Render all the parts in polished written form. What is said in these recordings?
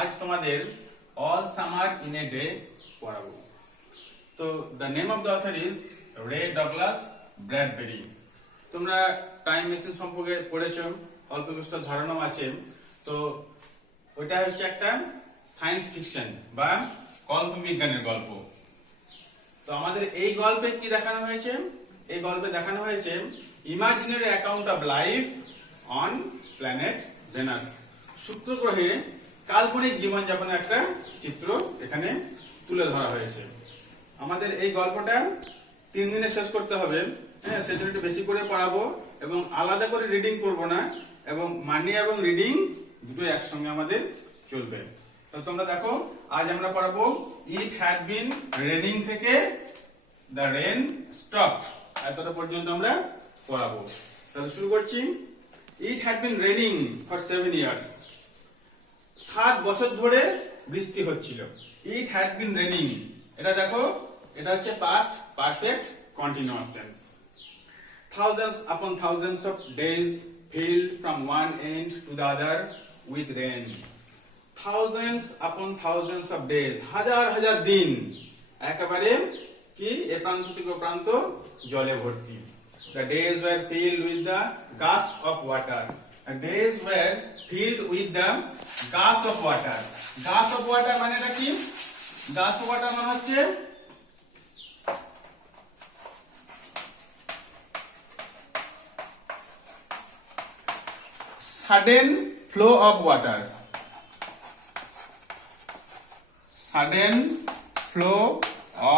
আজ তোমাদের all summer in a day পড়াবো। তো the name of the author is রে ডগলাস ব্র্যাডবেরি। তোমরা টাইম মেশিন সম্পর্কে পড়েছো, অল্প কিছু ধারণাও আছে। তো ওইটা হচ্ছে একটা সায়েন্স ফিকশন বা কল্প বিজ্ঞানের গল্প। তো আমাদের এই গল্পে কি দেখানো হয়েছে? এই গল্পে দেখানো হয়েছে imaginary account of life on planet Venus. শুক্র গ্রহে কাল্পনিক জীবনযাপনের একটা চিত্র এখানে তুলে ধরা হয়েছে। আমাদের এই গল্পটা 3 দিনে শেষ করতে হবে। হ্যাঁ, সেজন্য একটু বেশি করে পড়াবো এবং আলাদা করে রিডিং করব না, এবং মানি এবং রিডিং দুটো একসঙ্গে আমাদের চলবে। তো তোমরা দেখো, আজ আমরা পড়াবো ইট হ্যাড বিন রেনিং থেকে দ্য রেন স্টপড, এতটা পর্যন্ত আমরা পড়াবো। তাহলে শুরু করছি। It had been raining for 7 years. 7 বছর ধরে বৃষ্টি হচ্ছিল। ইট হ্যাড বিন রেনিং, এটা দেখো, এটা হচ্ছে past perfect continuous tense. Thousands upon thousands of days filled from one end to the other with rain. Thousands upon thousands of days, হাজার হাজার দিন একেবারে কি এ প্রান্ত থেকে ও প্রান্ত জলে ভর্তি। The days were filled with the gush of water. The days were filled with the gush of water. Gush of water মানেটা কি? Gush of water মানে হচ্ছে sudden flow of water. Sudden flow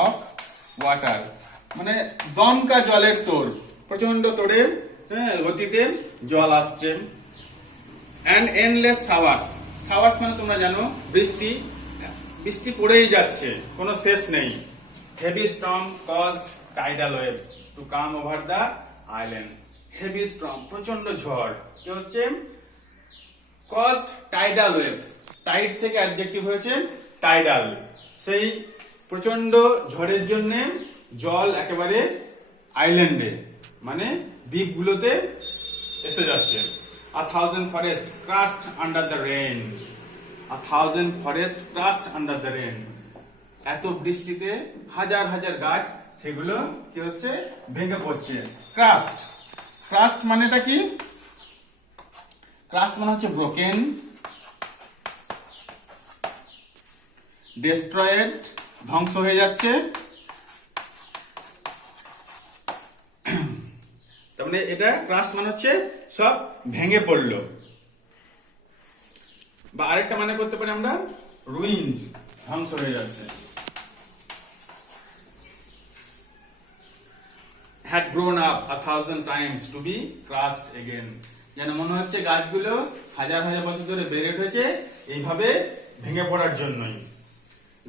of water মানে দমকা জলের তোড়, প্রচন্ড তোড়ে গতিতে জল আসছে। and endless showers. showers মানে তোমরা জানো বৃষ্টি, বৃষ্টি পড়েই যাচ্ছে, কোনো শেষ নেই। heavy storm caused tidal waves to come over the islands. heavy storm প্রচন্ড ঝড় কি হচ্ছে? caused tidal waves. টাইড থেকে অ্যাডজেক্টিভ হয়েছে টাইডাল। সেই প্রচন্ড ঝড়ের জন্য জল একেবারে আইল্যান্ডে মানে দ্বীপগুলোতে এসে যাচ্ছে। A thousand forests crushed under the rain. A thousand forests crushed under the rain. এত বৃষ্টিতে হাজার হাজার গাছ সেগুলো কি হচ্ছে? ভেঙে পড়ছে। ক্রাস্ট, ক্রাস্ট মানেটা কি? ক্রাস্ট মানে হচ্ছে ব্রোকেন, ডেস্ট্রয়েড ধ্বংস হয়ে যাচ্ছে। তার মানে এটা ক্রাস্ট মানে হচ্ছে সব ভেঙে পড়লো। বা আরেকটা মানে করতে পারি আমরা রুইন্ড, ধ্বংস হয়ে যাচ্ছে। had grown up 1,000 times to be crushed again. যেন মনে হচ্ছে গাছগুলো হাজার হাজার বছর ধরে বেড়ে উঠেছে এইভাবে ভেঙে পড়ার জন্যই।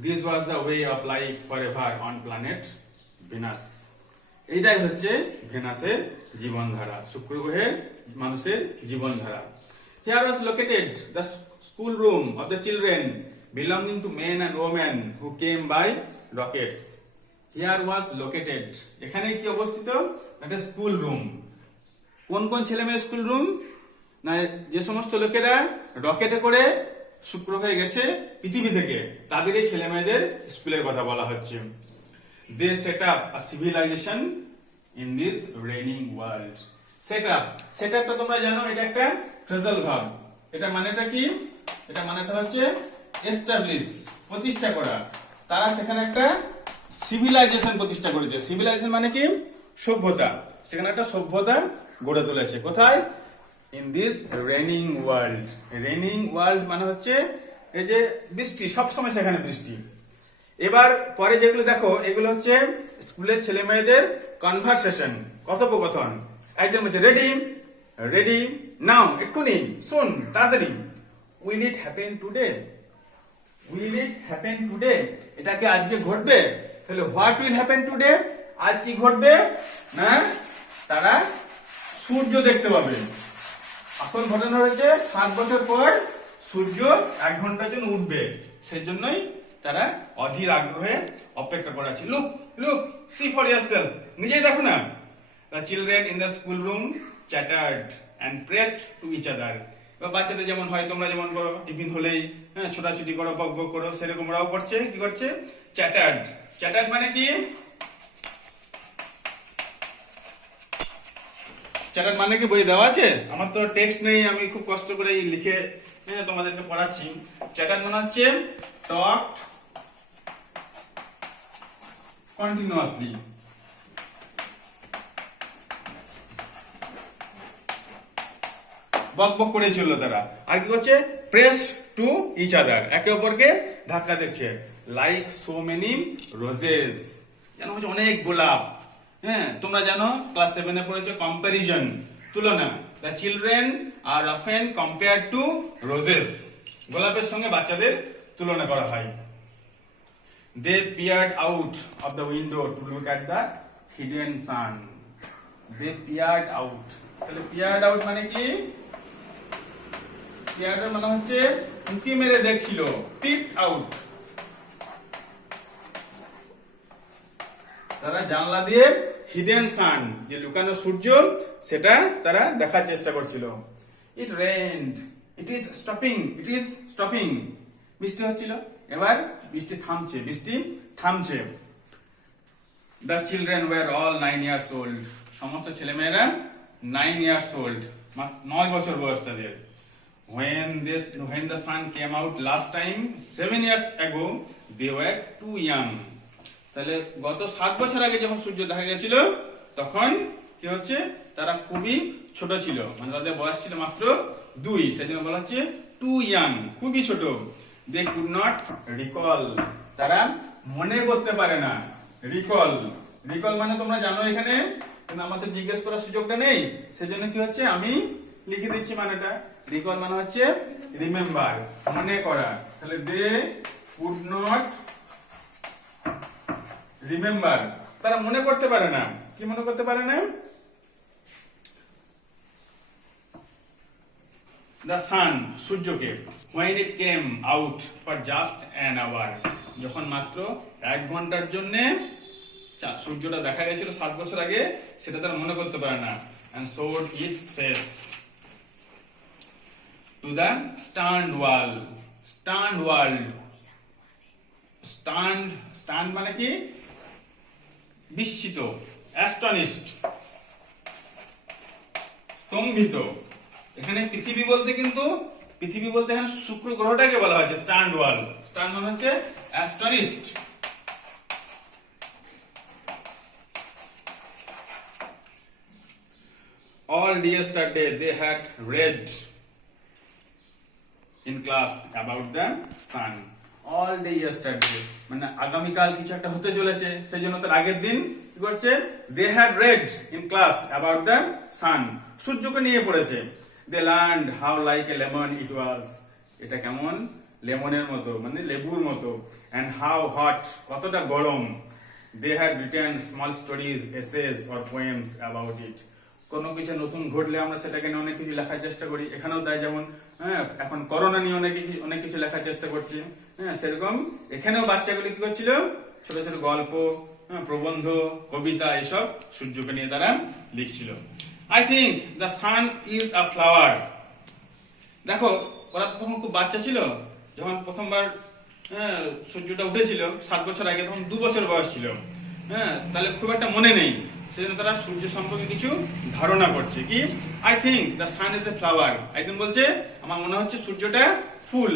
This was the way of life forever on planet Venus. এইটাই হচ্ছে ভেনাসের জীবনধারা, শুক্র গ্রহের মানুষের জীবনধারা। Here was located the school room of the children belonging to men and women who came by rockets. Here was located, এখানে কি অবস্থিত? একটা স্কুল রুম। কোন কোন ছেলে মেয়ের স্কুল রুম? না, যে সমস্ত লোকেরা রকেটে করে শুক্র গ্রহে গেছে পৃথিবী থেকে, তাদের এই ছেলে মেয়েদের স্কুলের কথা বলা হচ্ছে। They set up a civilization in this raining world. Set up, set up তো তোমরা জানো এটা একটা ফ্রেজাল ভার্ব। এটা মানেটা কি? এটা মানেটা হচ্ছে এস্টাবলিশ, প্রতিষ্ঠা করা। তারা সেখানে একটা সিভিলাইজেশন প্রতিষ্ঠা করেছে। সিভিলাইজেশন মানে কি? সভ্যতা। সেখানে একটা সভ্যতা গড়ে তুলেছে। কোথায়? In this raining world. Raining world মানে হচ্ছে এই যে বৃষ্টি, সবসময় সেখানে বৃষ্টি। এবার পরে যেগুলো দেখো, এগুলো হচ্ছে স্কুলের ছেলে মেয়েদের কনভারসেশন, কথোপকথন। একজন বলছে রেডি, রেডি নাও, এক্ষুনি, শুন, তাড়াতাড়ি। Will it happen today? Will it happen today, এটা কি আজকে ঘটবে? তাহলে হোয়াট উইল হ্যাপেন টুডে, আজ কি ঘটবে? না, তারা সূর্য দেখতে পাবে। আসল ঘটনা হয়েছে 7 বছর পর সূর্য 1 ঘন্টার জন্য উঠবে, সেই জন্যই তারা অধীর আগ্রহে অপেক্ষা করে আছে। Look, look, see for yourself, নিজেই দেখো না। The children in the school room chattered and pressed to each other. বা বাচ্চাদের যেমন হয়, তোমরা যেমন করো টিফিন হলেই ছোটাছুটি করো, বক বক করো, সেরকম ওরাও করছে। কি করছে? চ্যাটার্ড। চ্যাটার্ড মানে কি? চ্যাটার্ড মানে কি বই দেওয়া আছে? আমার তো টেক্সট নেই, আমি খুব কষ্ট করে লিখে তোমাদেরকে পড়াচ্ছি। চ্যাটার্ড মানে হচ্ছে টক কন্টিনিউয়াসলি। বক বক করে চললো তারা। আর কি করছে? প্রেস টু ইচ আদার, একে অপরকে ধাক্কা দিচ্ছে। লাইক সো মেনি রোজেস, যেন হচ্ছে অনেক গোলাপ। তোমরা জানো ক্লাস 7 এ পড়েছো কম্পারিজন, তুলনা। The children are often compare to roses, গোলাপের সঙ্গে বাচ্চাদের তুলনা করা হয়। They peered out of the window to look at the hidden sun. They peered out. তাহলে পিয়ার্ড আউট মানে কি? পিয়ার্ড মানে হচ্ছে উঁকি মেরে দেখছিল, পিকড আউট। তারা জানলা দিয়ে হিডেন সান, যে লুকানো সূর্য, সেটা তারা দেখার চেষ্টা করছিল। It rained, it is stopping, it is stopping. বৃষ্টি হচ্ছিল, এবার বৃষ্টি থামছে, বৃষ্টি থামছে। The children were all 9 years old, সমস্ত ছেলেমেয়েরা 9 years old, 9 বছর বয়স তাদের। When the sun came out last time 7 years ago, they were too young. তাহলে গত 7 বছর আগে যখন সূর্য দেখা গেছিল, তখন কি হচ্ছে? তারা খুবই ছোট ছিল, মানে তাদের বয়স ছিল মাত্র 2, সেজন্য বলা হচ্ছে টু ইয়াং, খুবই ছোট। দে কুড নট রিকল, তারা মনে করতে পারে না। রিকল, রিকল মানে তোমরা জানো এখানে, কিন্তু আমাদের জিজ্ঞেস করার সুযোগটা নেই, সেজন্য কি হচ্ছে আমি লিখে দিচ্ছি মানেটা। রিকল মানে হচ্ছে রিমেম্বার, মনে করা। তাহলে দে কুড নট রিমেম্বার, তারা মনে করতে পারে না। কি মনে করতে পারে না? দ্য সান, সূর্যকে। when it came out for just an hour, যখন মাত্র 1 ঘন্টার জন্য সূর্যটা দেখা গেছিল 7 বছর আগে, সেটা তারা মনে করতে পারে না। and showed its face to the stunned world. stunned world, stunned মানে কি? বিস্মিত, অ্যাস্টনিশড, স্তম্ভিত। এখানে পৃথিবী বলতে কিন্তু, পৃথিবী বলতে এখানে শুক্র গ্রহটাকে বলা হয়েছে স্টান্ড ওয়ার্ল্ড। স্টান্ড মানে হচ্ছে astonished. All yesterday they had read in class about the sun. All day yesterday মানে আগামীকাল কিছু একটা হতে চলেছে, সেজন্য তার আগের দিন কি করছে? They had read in class about the sun, সূর্যকে নিয়ে পড়েছে। They learned how like a lemon it was, এটা কেমন? লেমনের মতো, মানে লেবুর মতো। And how hot, কতটা গরম। They had written small stories, essays or poems about it. কোনো কিছু নতুন ঘটলে আমরা সেটাকে নিয়ে অনেক কিছু লেখার চেষ্টা করি, এখানেও তাই। যেমন এখন করোনা নিয়ে অনেক কিছু লেখার চেষ্টা করছি, সেরকম এখানেও বাচ্চাগুলো কি করছিল? ছোট ছোট গল্প, প্রবন্ধ, কবিতা, এসব সূর্যকে নিয়ে তারা লিখছিল। I think the sun is a flower. দেখো ওরা তো তখন খুব বাচ্চা ছিল, যখন প্রথমবার সূর্যটা উঠেছিল 7 বছর আগে, তখন 2 বছর বয়স ছিল। তাহলে খুব একটা মনে নেই, সেজন্য তারা সূর্য সম্পর্কে কিছু ধারণা করছে। কি? I think the sun is a flower. একদিন বলছে আমার মনে হচ্ছে সূর্যটা ফুল,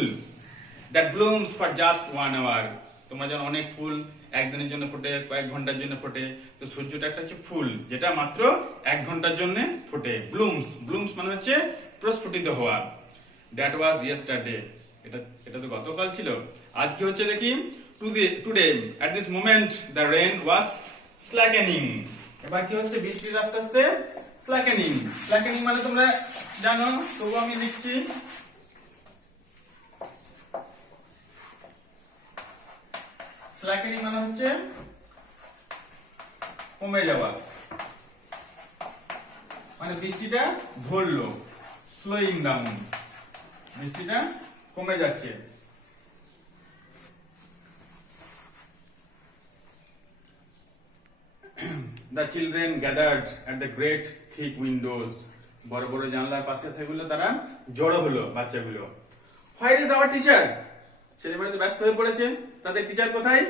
that blooms for just 1 hour. তোমরা যেন অনেক ফুল একদিনের জন্য ফোটে, কয়েক ঘন্টার জন্য ফোটে, তো সূর্যটা একটা হচ্ছে ফুল, যেটা মাত্র 1 ঘন্টার জন্য ফোটে। ব্লুমস, ব্লুমস মানে হচ্ছে প্রস্ফুটিত হওয়া। দ্যাট ওয়াজ ইয়েস্টারডে, এটা তো গতকাল ছিল। আজ কি হচ্ছে দেখি? Today at this moment the rain was slackening. এবার কি হচ্ছে? বৃষ্টির আস্তে আস্তে স্ল্যাকেনিং। স্ল্যাকেনিং মানে তোমরা জানো, তবু আমি লিখছি। স্ল্যাকেনিং মানে হচ্ছে কমে যাওয়া, মানে বৃষ্টিটা ধরলো, স্লোয়িং ডাউন, বৃষ্টিটা কমে যাচ্ছে। The children gathered at the great thick windows. বড় বড় জানলার পাশে সেগুলো তারা জড়ো হলো বাচ্চাগুলো। Where is our teacher? ছেলেমেয়েরা তো ব্যস্ত হয়ে পড়েছে, তাদের টিচার কোথায়?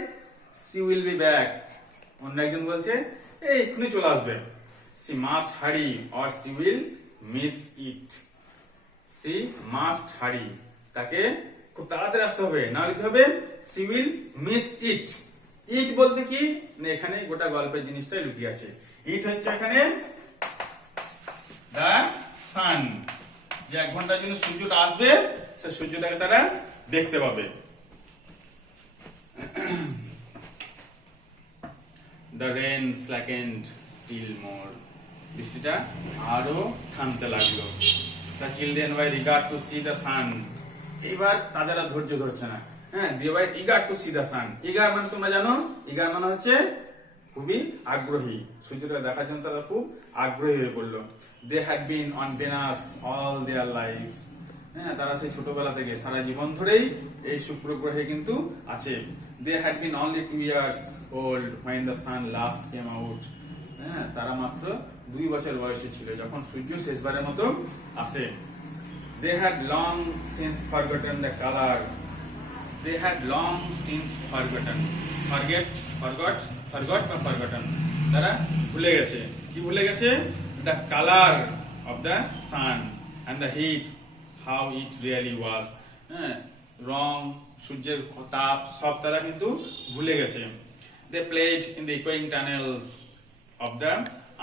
She will be back. অন্য একজন বলছে এই এক্ষুনি চলে আসবে। She must hurry or she will miss it. She must hurry, তাকে খুব তাড়াতাড়ি আসতে হবে, না হলে কি হবে? She will miss it. It বলতে কি না, এখানে গোটা গল্পের জিনিসটাই লুকিয়ে আছে। ইট হচ্ছে এখানে দা সান, যে 1 ঘন্টার জন্য সূর্যটা আসবে, সে সূর্যটাকে তারা দেখতে পাবে। The rain slackened still more. বৃষ্টিটা আরো থামতে লাগলো। The children were eager to see the sun. এবার তাদের আর ধৈর্য ধরছে না। হ্যাঁ, they were eager to see the sun. eager মানে তোমরা জানো, eager মানে হচ্ছে খুবই আগ্রহী। সূর্যটা দেখার জন্য তারা খুব আগ্রহী হয়ে পড়লো। They had been on Venus all their lives. হ্যাঁ, তারা সেই ছোটবেলা থেকে সারা জীবন ধরেই এই শুক্র গ্রহে কিন্তু আছে। They had been only 2 years old when the sun last came out. হ্যাঁ, তারা মাত্র 2 বছর বয়সে ছিল যখন সূর্য শেষবারের মতো আসে। They had long since forgotten the color. They had long since forgotten. Forgot বা forgotten. তারা ভুলে গেছে। কি ভুলে গেছে? The color of the sun and the heat, how it really was. হ্যাঁ, রং, সূর্যের তাপ সব তারা কিন্তু ভুলে গেছে। They played in the echoing tunnels of the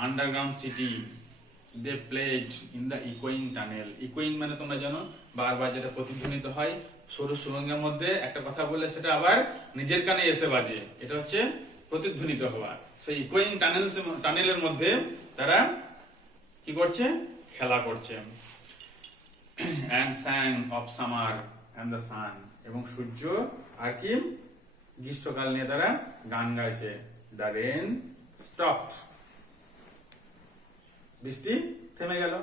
underground city. They played in the echoing tunnel. Echoing মানে তোমরা জানো বারবার যেটা প্রতিধ্বনিত হয়, সরু সুড়ঙ্গের মধ্যে একটা কথা বললে সেটা আবার নিজের কানে এসে বাজে, এটা হচ্ছে প্রতিধ্বনিত হওয়া। সেই ইকোয়িং টানেলের মধ্যে তারা কি করছে? খেলা করছে। And sang of summer and the sun. এবং সূর্য আর কি গ্রীষ্মকাল নিয়ে তারা গান গাইছে। The rain stopped. বৃষ্টি থেমে গেল।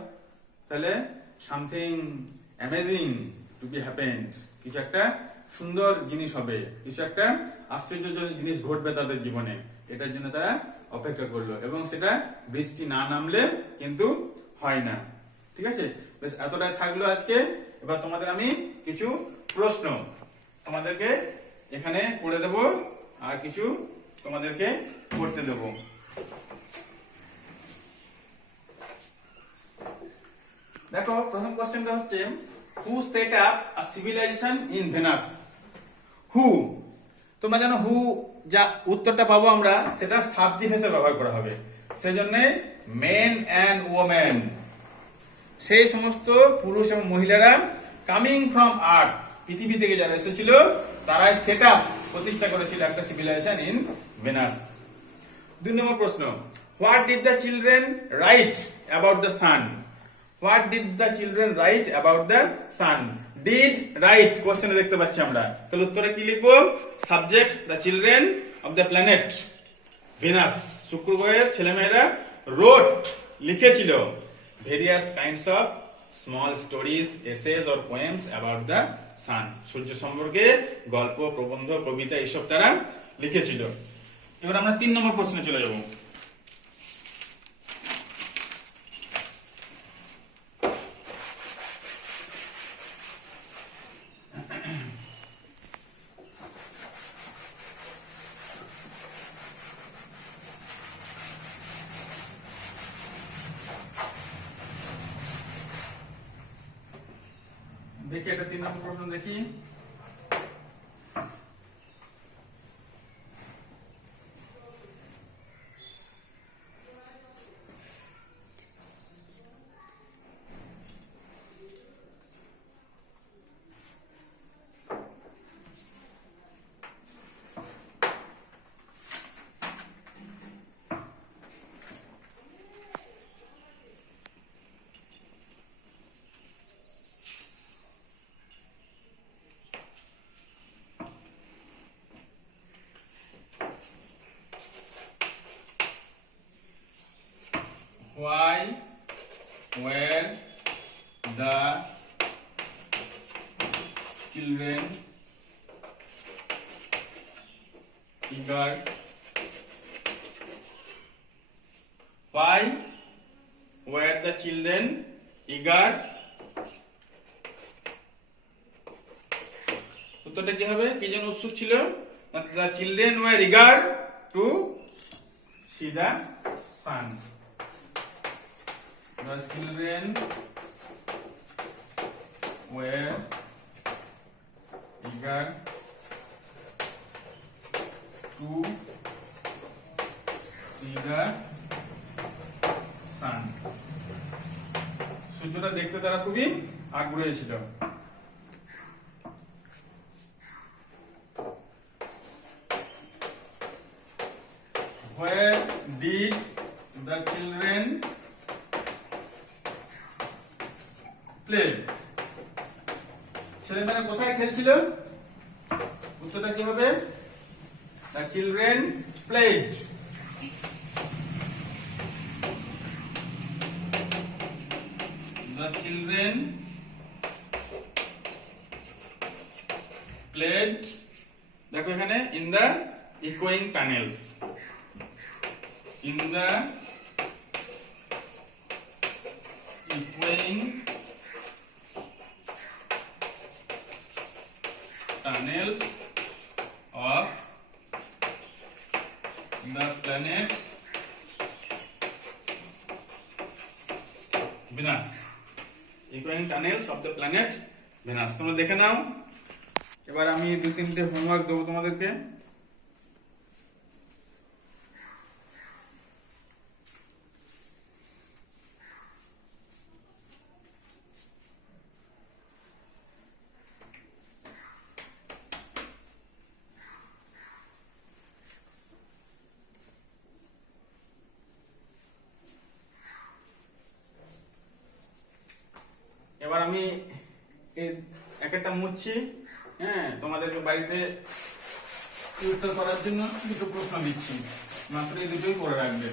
তাহলে something amazing to be happened. কিছু একটা সুন্দর জিনিস হবে, কিছু একটা আশ্চর্যজনক জিনিস ঘটবে তাদের জীবনে, এটার জন্য তারা অপেক্ষা করলো। এবং সেটা বৃষ্টি না নামলে কিন্তু হয় না। ঠিক আছে, বেশ এতটাই থাকলো আজকে। এবার তোমাদের আমি কিছু প্রশ্ন তোমাদেরকে এখানে করে দেব, আর কিছু তোমাদেরকে করতে দেব। দেখো, প্রথম কোশ্চেনটা হচ্ছে who set up a civilisation in Venus? Who, তোমরা জানো হু যা উত্তরটা পাবো আমরা সেটা সাবজেক্ট হিসেবে ব্যবহার করা হবে। সেজন্য মেন এন্ড ওমেন, সেই সমস্ত পুরুষ এবং মহিলারা কামিং ফ্রম আর্থ, পৃথিবী থেকে যারা এসেছিল তারাই সেট আপ প্রতিষ্ঠা করেছিল একটা সিভিলাইজেশন ইন ভেনাস। 2 নম্বর প্রশ্ন, what did the children right about the San? What did the children write about the sun? Did write কোশ্চেনে দেখতে পাচ্ছি আমরা, তাহলে উত্তরে কি লিখবো? Subject the children of the planet Venus, শুক্র গ্রহের ছেলেমেয়েরা রোট লিখেছিল various kinds of small stories, essays or poems about the sun, সূর্য সম্পর্কে গল্প, প্রবন্ধ, কবিতা এসব তারা লিখেছিল। এবার আমরা 3 নম্বর প্রশ্নে চলে যাব। দেখি এটা 3 নম্বর প্রশ্ন দেখি। Why were the children eager? Why were the children eager, উত্তরটা কি হবে? কি যেন উৎসুক ছিল? The children were eager to see the sun. The children were eager to see the sun. সূর্যটা দেখতে তারা খুবই আগ্রহী ছিল। Where did the children play? ছেলেমেয়েরা কোথায় খেলছিল? উত্তরটা কি হবে? The children played. The children played, দেখো এখানে in the echoing tunnels. In the echoing tunnels of the planet Venus. Echoing tunnels of the planet Venus. তোমরা দেখে নাও। এবার আমি 2-3টে হোমওয়ার্ক দেবো তোমাদেরকে। এবার আমি এক একটা মুছছি, হ্যাঁ, তোমাদেরকে বাড়িতে উত্তর করার জন্য দুটো প্রশ্ন দিচ্ছি, মাত্র এই দুটোই করে রাখবে।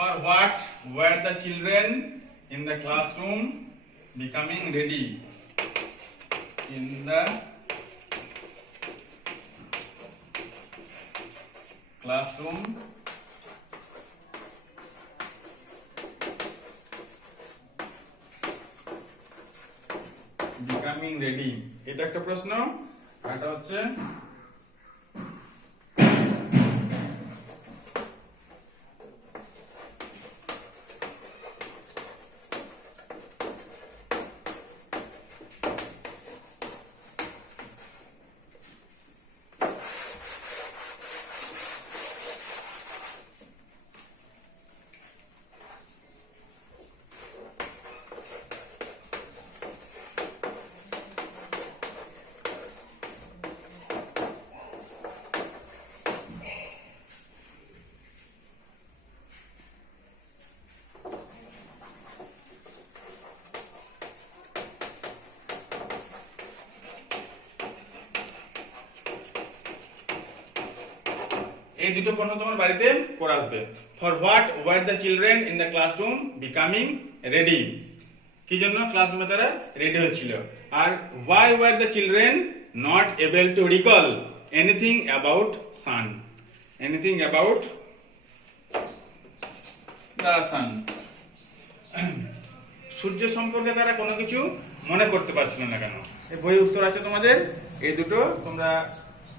For what were the children in the classroom becoming ready? In the classroom becoming ready. এটা একটা প্রশ্ন। এটা হচ্ছে এই দুটো প্রশ্ন তোমার বাড়িতে করে আসবে। For what were the children in the classroom becoming ready? কি জন্য ক্লাসরুমে তারা রেডি হচ্ছিল? আর why were the children not able to recall anything about sun? Anything about the sun. সূর্য সম্পর্কে তারা কোনো কিছু মনে করতে পারছিল না কেন? এই বই উত্তর আছে তোমাদের। এই দুটো তোমরা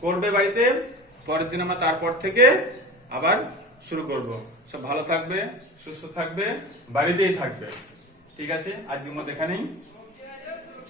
করবে বাড়িতে। পরের দিন আমরা তারপর থেকে আবার শুরু করব। সব ভালো থাকবে, সুস্থ থাকবে, বাড়িতেই থাকবে। ঠিক আছে, আজকের মতো এখানেই।